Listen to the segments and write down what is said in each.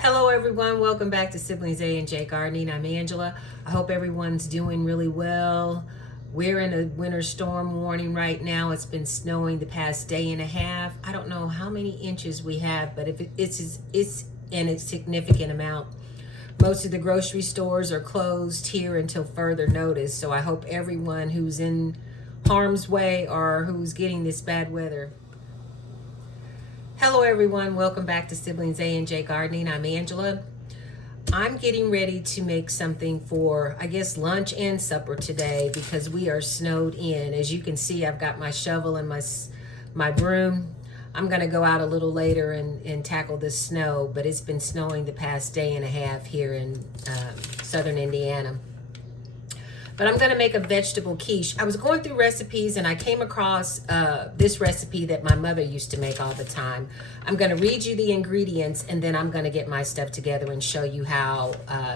Hello everyone, welcome back to Siblings A and J Gardening. I'm Angela. I hope everyone's doing really well. We're in a winter storm warning right now. It's been snowing the past day and a half. I don't know how many inches we have, but if it's in a significant amount. Most of the grocery stores are closed here until further notice, so I hope everyone who's in harm's way or who's getting this bad weather. Hello everyone, welcome back to Siblings A and J Gardening. I'm Angela. I'm getting ready to make something for, I guess, lunch and supper today because we are snowed in. As you can see, I've got my shovel and my broom. I'm gonna go out a little later and tackle this snow, but it's been snowing the past day and a half here in southern Indiana. But I'm gonna make a vegetable quiche. I was going through recipes and I came across this recipe that my mother used to make all the time. I'm gonna read you the ingredients and then I'm gonna get my stuff together and show you how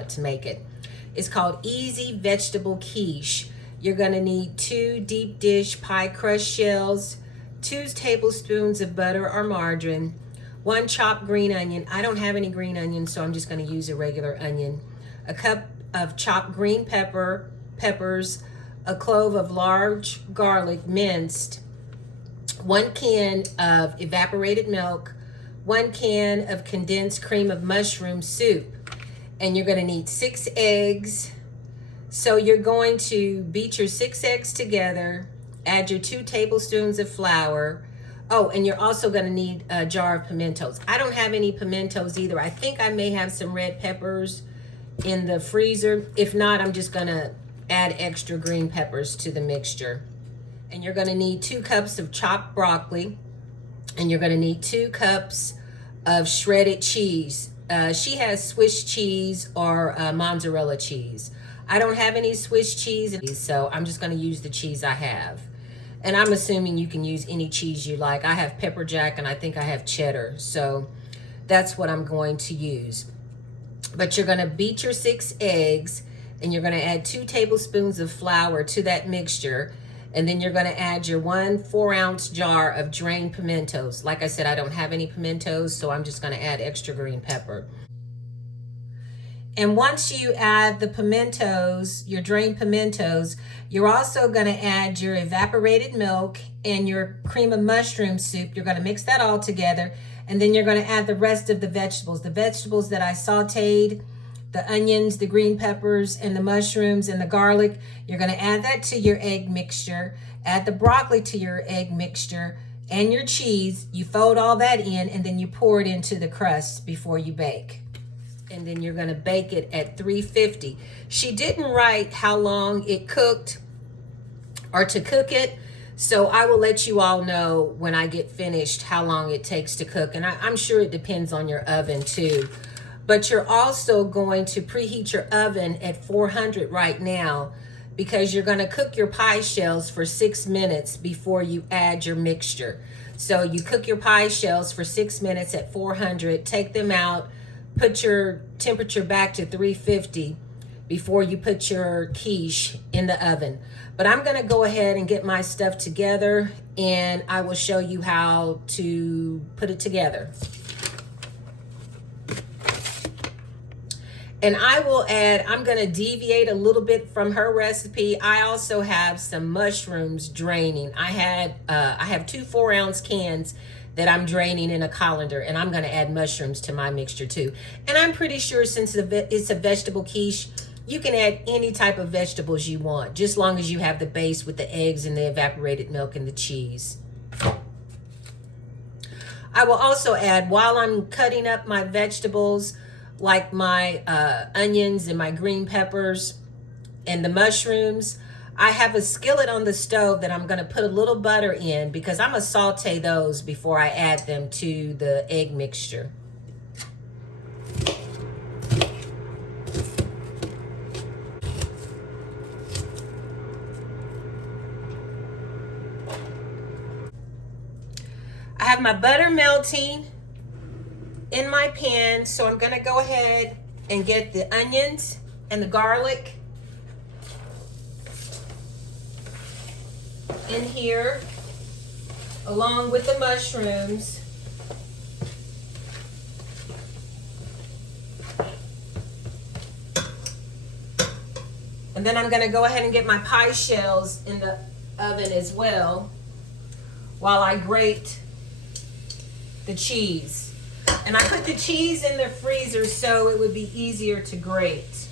to make it. It's called Easy Vegetable Quiche. You're gonna need 2 deep dish pie crust shells, 2 tablespoons of butter or margarine, 1 chopped green onion. I don't have any green onions, so I'm just gonna use a regular onion, a cup of chopped green peppers, a clove of large garlic minced, 1 can of evaporated milk, 1 can of condensed cream of mushroom soup, and you're going to need 6 eggs. So you're going to beat your 6 eggs together, add your 2 tablespoons of flour. Oh, and you're also going to need a jar of pimentos. I don't have any pimentos either. I think I may have some red peppers in the freezer. If not, I'm just going to add extra green peppers to the mixture. And you're going to need 2 cups of chopped broccoli, and you're going to need 2 cups of shredded cheese. She has Swiss cheese or mozzarella cheese. I don't have any Swiss cheese, so I'm just going to use the cheese I have. And I'm assuming you can use any cheese you like. I have pepper jack and I think I have cheddar, so that's what I'm going to use. But you're going to beat your 6 eggs, and you're going to add 2 tablespoons of flour to that mixture. And then you're going to add your 1 4-ounce jar of drained pimentos. Like I said, I don't have any pimentos, so I'm just going to add extra green pepper. And once you add the pimentos, your drained pimentos, you're also going to add your evaporated milk and your cream of mushroom soup. You're going to mix that all together. And then you're going to add the rest of the vegetables that I sauteed, the onions, the green peppers, and the mushrooms and the garlic. You're going to add that to your egg mixture, add the broccoli to your egg mixture and your cheese. You fold all that in, and then you pour it into the crust before you bake. And then you're going to bake it at 350. She didn't write how long it cooked or to cook it, so I will let you all know when I get finished how long it takes to cook. And I'm sure it depends on your oven too. But you're also going to preheat your oven at 400 right now because you're going to cook your pie shells for 6 minutes before you add your mixture. So you cook your pie shells for 6 minutes at 400, take them out, put your temperature back to 350 before you put your quiche in the oven. But I'm going to go ahead and get my stuff together, and I will show you how to put it together. And I will add, I'm going to deviate a little bit from her recipe. I also have some mushrooms draining. I have 2 4-ounce cans that I'm draining in a colander, and I'm going to add mushrooms to my mixture too. And I'm pretty sure since it's a vegetable quiche, you can add any type of vegetables you want, just long as you have the base with the eggs and the evaporated milk and the cheese. I will also add, while I'm cutting up my vegetables, like my onions and my green peppers and the mushrooms, I have a skillet on the stove that I'm going to put a little butter in because I'm going to saute those before I add them to the egg mixture. I have my butter melting in my pan, so I'm going to go ahead and get the onions and the garlic in here along with the mushrooms. And then I'm going to go ahead and get my pie shells in the oven as well while I grate the cheese. And I put the cheese in the freezer so it would be easier to grate.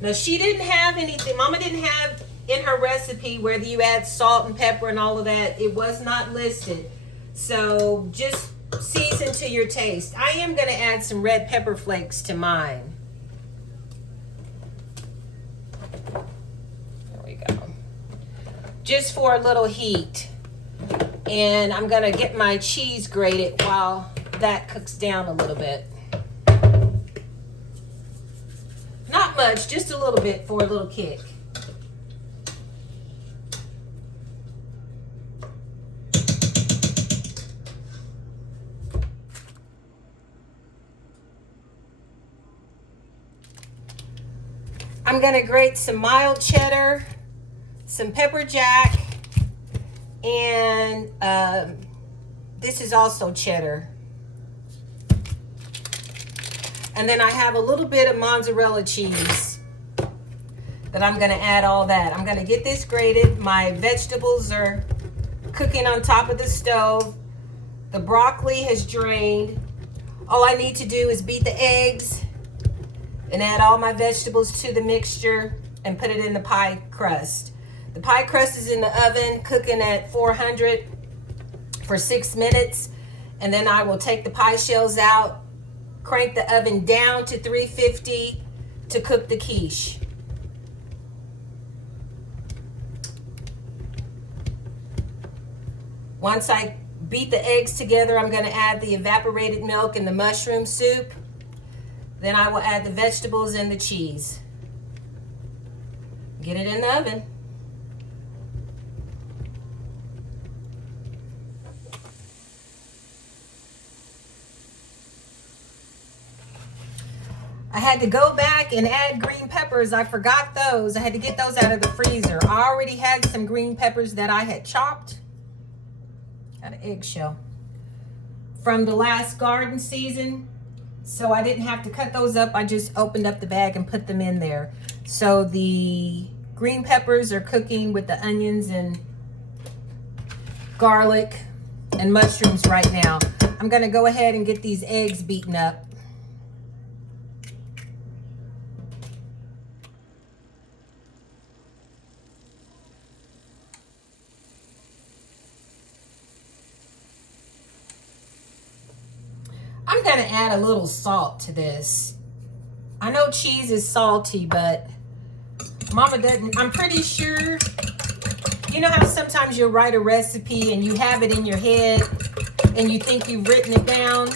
Now, she didn't have anything, Mama didn't have in her recipe where you add salt and pepper and all of that. It was not listed. So just season to your taste. I am going to add some red pepper flakes to mine. There we go. Just for a little heat. And I'm going to get my cheese grated while that cooks down a little bit. Not much, just a little bit for a little kick. I'm going to grate some mild cheddar, some pepper jack, and this is also cheddar. And then I have a little bit of mozzarella cheese that I'm going to add all that. I'm going to get this grated. My vegetables are cooking on top of the stove. The broccoli has drained. All I need to do is beat the eggs and add all my vegetables to the mixture and put it in the pie crust. The pie crust is in the oven cooking at 400 for 6 minutes. And then I will take the pie shells out, crank the oven down to 350 to cook the quiche. Once I beat the eggs together, I'm going to add the evaporated milk and the mushroom soup. Then I will add the vegetables and the cheese. Get it in the oven. I had to go back and add green peppers. I forgot those. I had to get those out of the freezer. I already had some green peppers that I had chopped. Got an eggshell from the last garden season. So I didn't have to cut those up. I just opened up the bag and put them in there. So the green peppers are cooking with the onions and garlic and mushrooms right now. I'm going to go ahead and get these eggs beaten up. I'm going to add a little salt to this. I know cheese is salty, but Mama doesn't. I'm pretty sure, you know how sometimes you'll write a recipe and you have it in your head and you think you've written it down?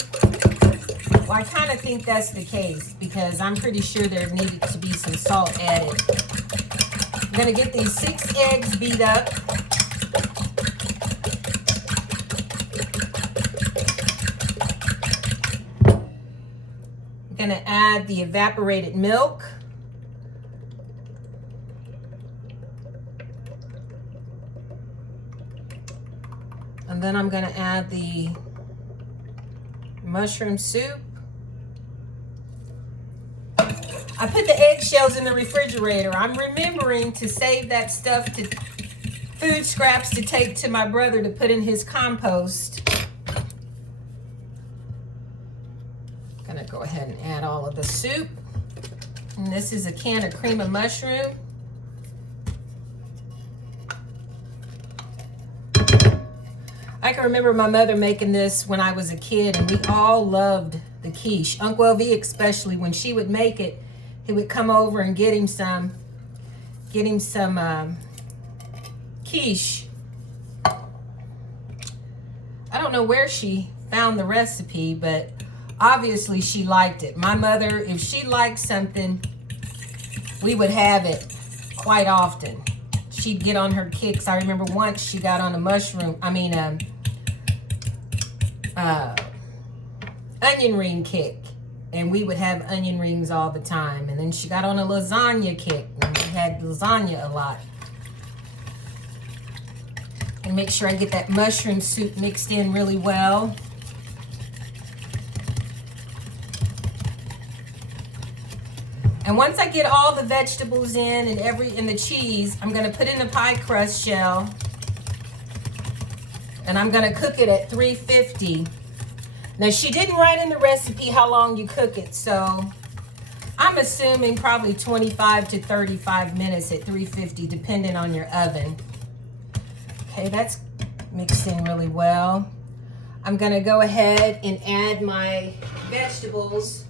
Well, I kind of think that's the case because I'm pretty sure there needed to be some salt added. I'm going to get these 6 eggs beat up. Going to add the evaporated milk. And then I'm going to add the mushroom soup. I put the eggshells in the refrigerator. I'm remembering to save that stuff to food scraps to take to my brother to put in his compost. Gonna go ahead and add all of the soup. And this is a can of cream of mushroom. I can remember my mother making this when I was a kid, and we all loved the quiche. Uncle LV especially, when she would make it, he would come over and get him some quiche. I don't know where she found the recipe, but obviously she liked it. My mother, if she liked something, we would have it quite often. She'd get on her kicks. I remember once she got on a onion ring kick, and we would have onion rings all the time. And then she got on a lasagna kick, and we had lasagna a lot. And make sure I get that mushroom soup mixed in really well. And once I get all the vegetables in and the cheese, I'm gonna put in the pie crust shell, and I'm gonna cook it at 350. Now, she didn't write in the recipe how long you cook it, so I'm assuming probably 25 to 35 minutes at 350, depending on your oven. Okay, that's mixed in really well. I'm gonna go ahead and add my vegetables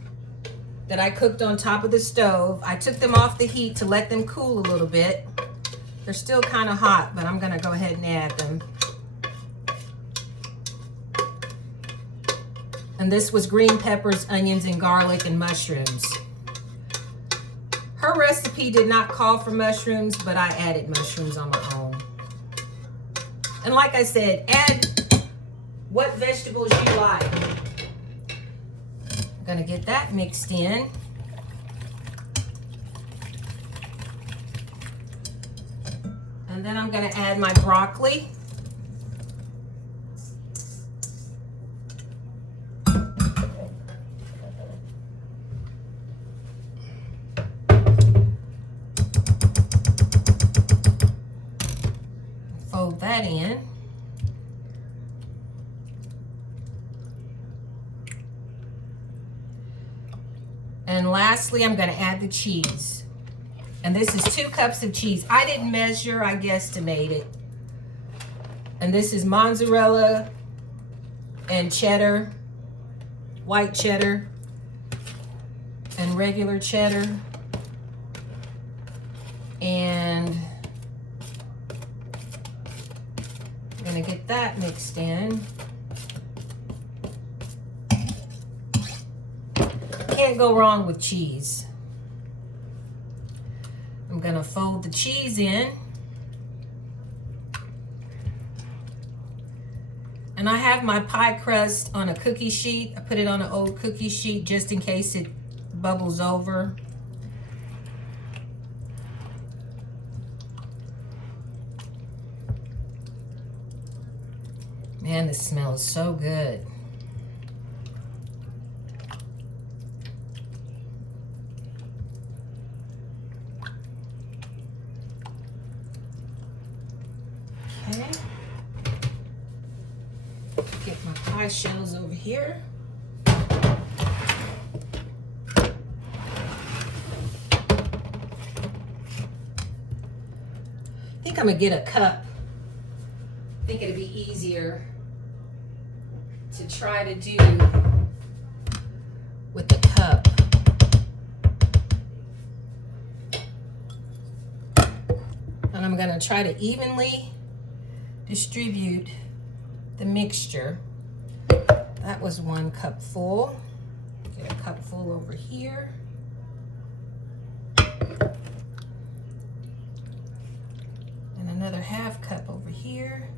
that I cooked on top of the stove. I took them off the heat to let them cool a little bit. They're still kind of hot, but I'm gonna go ahead and add them. And this was green peppers, onions, and garlic, and mushrooms. Her recipe did not call for mushrooms, but I added mushrooms on my own. And like I said, add what vegetables you like. I'm gonna get that mixed in. And then I'm gonna add my broccoli. Fold that in. And lastly, I'm going to add the cheese. And this is 2 cups of cheese. I didn't measure, I guesstimated. And this is mozzarella and cheddar, white cheddar, and regular cheddar. And I'm going to get that mixed in. Can't go wrong with cheese. I'm gonna fold the cheese in. And I have my pie crust on a cookie sheet. I put it on an old cookie sheet just in case it bubbles over. Man, this smells so good. Okay. Get my pie shells over here. I think I'm gonna get a cup. I think it'd be easier to try to do with the cup. And I'm gonna try to evenly distribute the mixture. That was 1 cup full. Get a cup full over here. And another half cup over here.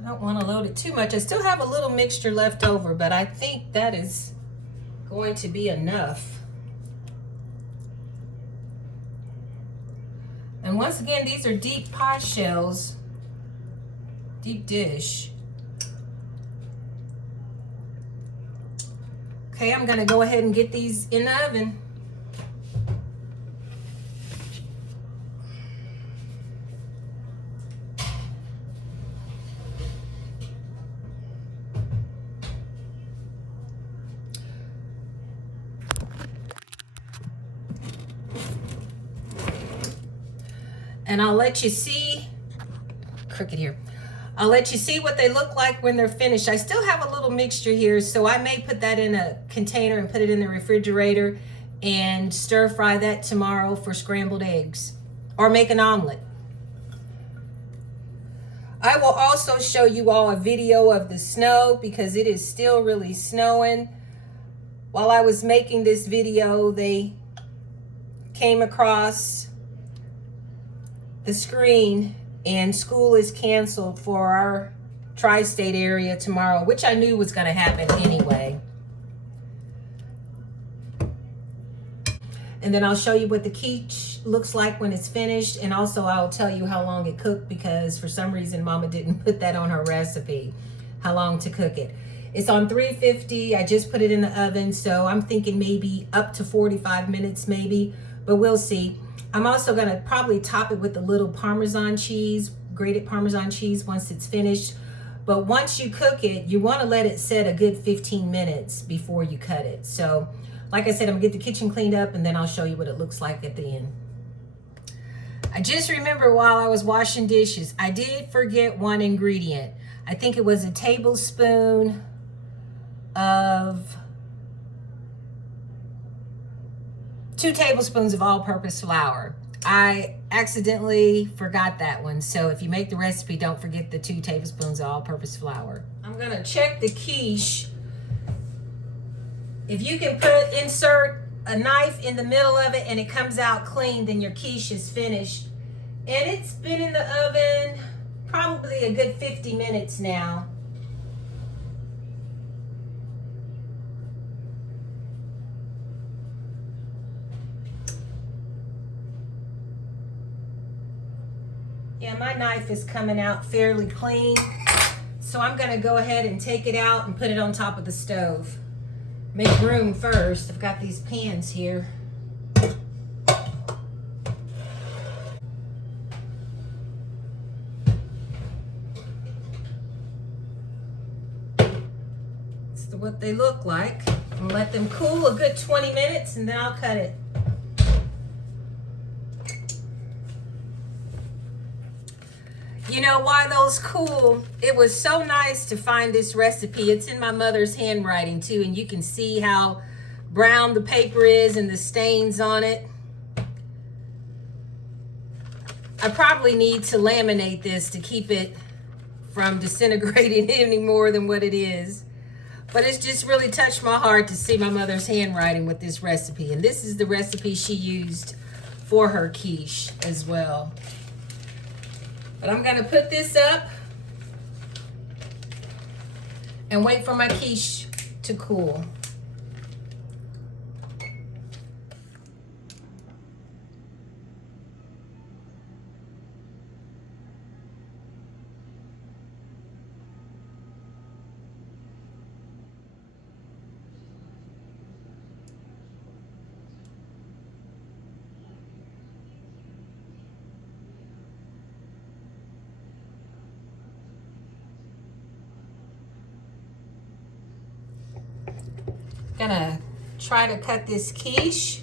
I don't want to load it too much. I still have a little mixture left over, but I think that is going to be enough. And once again, these are deep pie shells, deep dish. Okay, I'm gonna go ahead and get these in the oven. And I'll let you see, crooked here. I'll let you see what they look like when they're finished. I still have a little mixture here, so I may put that in a container and put it in the refrigerator and stir fry that tomorrow for scrambled eggs or make an omelet. I will also show you all a video of the snow because it is still really snowing. While I was making this video, they came across the screen and school is canceled for our tri-state area tomorrow, which I knew was going to happen anyway. and then I'll show you what the quiche looks like when it's finished, and also I'll tell you how long it cooked, because for some reason Mama didn't put that on her recipe, how long to cook it. It's on 350. I just put it in the oven, so I'm thinking maybe up to 45 minutes maybe, but we'll see. I'm also gonna probably top it with a little Parmesan cheese, grated Parmesan cheese once it's finished. But once you cook it, you wanna let it set a good 15 minutes before you cut it. So like I said, I'm gonna get the kitchen cleaned up and then I'll show you what it looks like at the end. I just remember while I was washing dishes, I did forget one ingredient. I think it was a tablespoon of 2 tablespoons of all-purpose flour. I accidentally forgot that one. So if you make the recipe, don't forget the 2 tablespoons of all-purpose flour. I'm gonna check the quiche. If you can insert a knife in the middle of it and it comes out clean, then your quiche is finished. And it's been in the oven probably a good 50 minutes now. Yeah, my knife is coming out fairly clean. So I'm gonna go ahead and take it out and put it on top of the stove. Make room first. I've got these pans here. That's what they look like. And let them cool a good 20 minutes and then I'll cut it. You know why those cool? It was so nice to find this recipe. It's in my mother's handwriting too, and you can see how brown the paper is and the stains on it. I probably need to laminate this to keep it from disintegrating any more than what it is. But it's just really touched my heart to see my mother's handwriting with this recipe. And this is the recipe she used for her quiche as well. But I'm gonna put this up and wait for my quiche to cool. Gonna try to cut this quiche.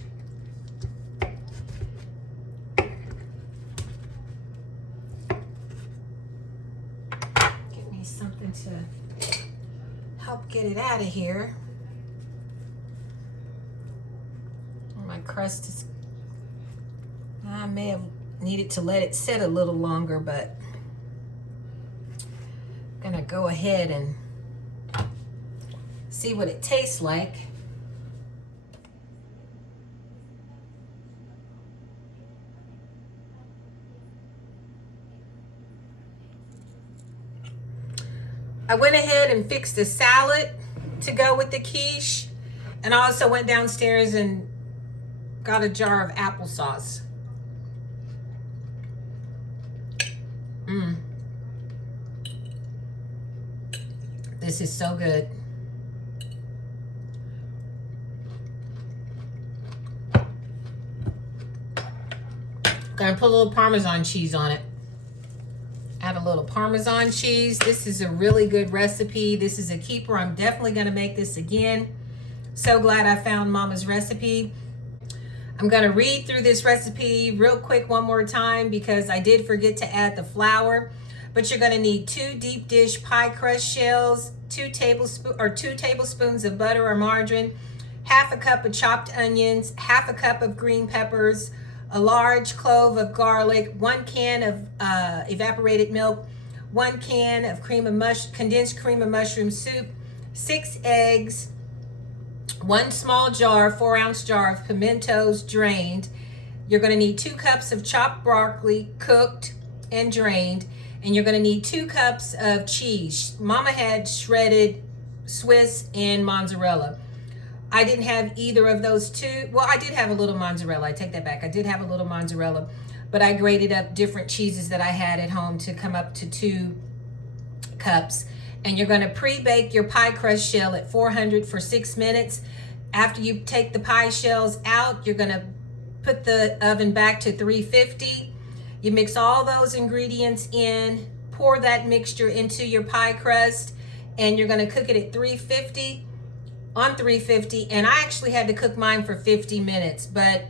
Get me something to help get it out of here. My crust is, I may have needed to let it sit a little longer, but I'm gonna go ahead and see what it tastes like. I went ahead and fixed a salad to go with the quiche, and I also went downstairs and got a jar of applesauce. This is so good. Gonna put a little Parmesan cheese on it. Add a little Parmesan cheese. This is a really good recipe. This is a keeper. I'm definitely gonna make this again. So glad I found Mama's recipe. I'm gonna read through this recipe real quick one more time because I did forget to add the flour. But you're gonna need 2 deep dish pie crust shells, 2 tablespoons of butter or margarine, half a cup of chopped onions, half a cup of green peppers, a large clove of garlic, 1 can of evaporated milk, 1 can of condensed cream of mushroom soup, 6 eggs, 1 small jar, 4-ounce jar of pimentos drained. You're gonna need 2 cups of chopped broccoli, cooked and drained, and you're gonna need 2 cups of cheese. Mama had shredded Swiss and mozzarella. I didn't have either of those two. Well, I did have a little mozzarella. I take that back. I did have a little mozzarella, but I grated up different cheeses that I had at home to come up to 2 cups. And you're going to pre-bake your pie crust shell at 400 for 6 minutes. After you take the pie shells out, you're going to put the oven back to 350. You mix all those ingredients in, pour that mixture into your pie crust, and you're going to cook it at 350 on 350. And I actually had to cook mine for 50 minutes, but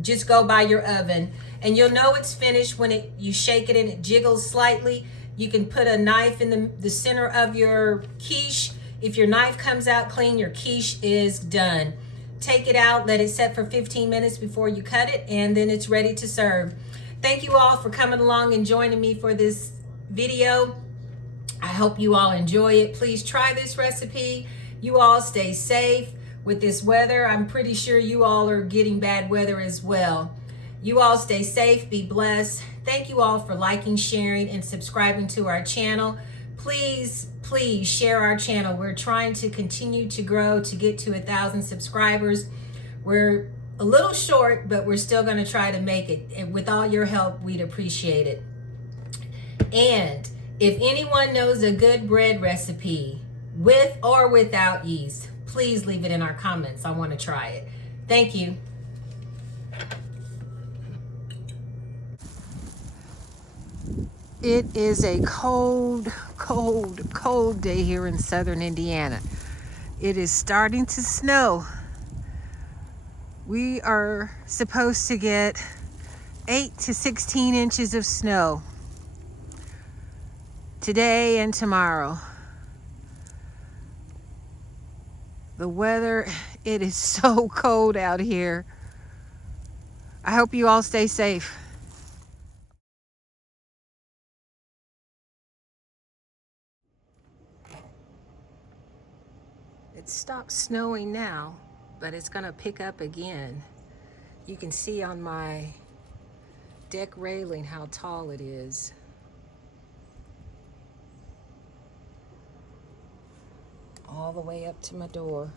just go by your oven and you'll know it's finished when you shake it and it jiggles slightly. You can put a knife in the center of your quiche. If your knife comes out clean, your quiche is done. Take it out, let it set for 15 minutes before you cut it, and then it's ready to serve. Thank you all for coming along and joining me for this video. I hope you all enjoy it. Please try this recipe. You all stay safe with this weather. I'm pretty sure you all are getting bad weather as well. You all stay safe, be blessed. Thank you all for liking, sharing, and subscribing to our channel. Please share our channel. We're trying to continue to grow to get to 1,000 subscribers. We're a little short, but we're still going to try to make it. And with all your help, we'd appreciate it. And if anyone knows a good bread recipe with or without yeast, please leave it in our comments. I want to try it. Thank you. It is a cold day here in southern Indiana. It is starting to snow. We are supposed to get 8 to 16 inches of snow today and tomorrow. The weather, it is so cold out here. I hope you all stay safe. It stopped snowing now, but it's gonna pick up again. You can see on my deck railing how tall it is. All the way up to my door.